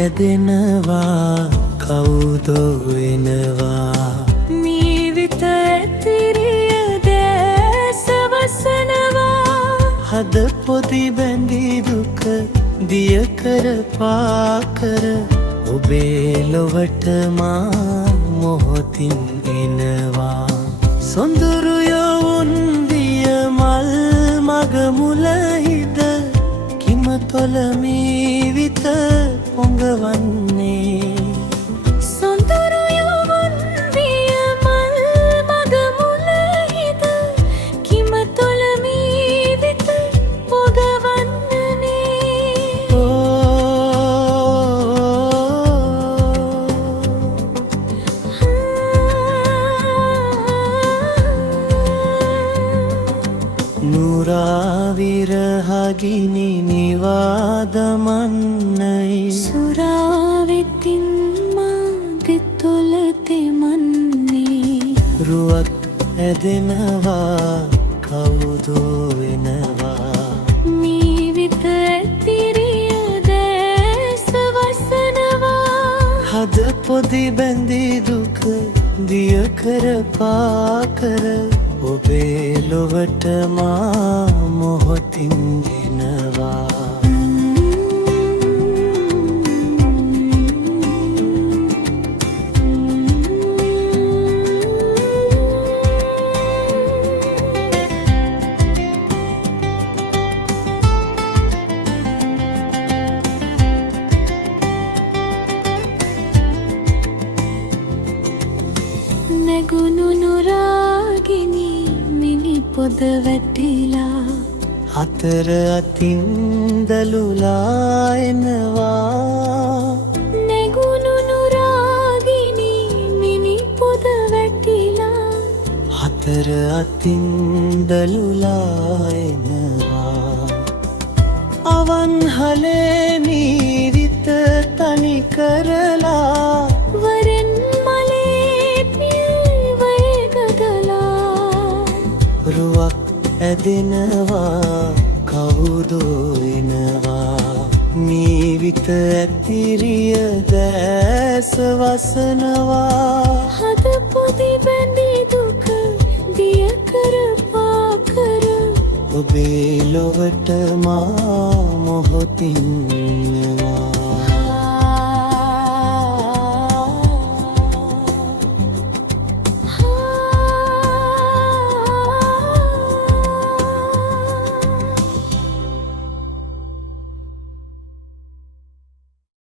ඇදෙනවා කවුදෝ වෙනවා මීවිත ඇතිරිය දැස වසනවා හද පොදි බැඳී දුක දිය කර පාකර ඔබේ ලොවට මා මොහොතින් එනවා සොඳුරු යවුන් විය මල් මග මුලහිද කිමතොල මීවිත පොඟවන්නේ සොඳුරු යවුන් විය මල් මග මුලහිද කිමතොල මීවිත පොඟවන්නේ නුරාවිරහගිනි නිවාදමන්නයි සුරාවෙතින් මාගේ තුල තෙමන්නේ රුවක් ඇදෙනවා කවුදෝ වෙනවා මීවිත ඇතිරිය දැස වසනවා හද පොදි බැඳී දුක දිය කර පාකර ඔබේ ලොවට මා මොහොතින් එනවා නැගුණු නුරාගිනි මිනි පොද වැටිලා හතර අතින් දලුලා එනවා නැගුණු නුරාගිනි මිනි පොද වැටිලා හතර අතින් දලුලා එනවා අවන්හලේ මීවිත තනි කරලා වරෙන් මලේ පිල්වය ගදලා රුවක් ඇදෙනවා කවුදෝ වෙනවා මීවිත ඇතිරිය දැස වසනවා හද පොදි බැඳී දුක දිය කර පාකර ඔබේ ලොවට මා මොහොතින්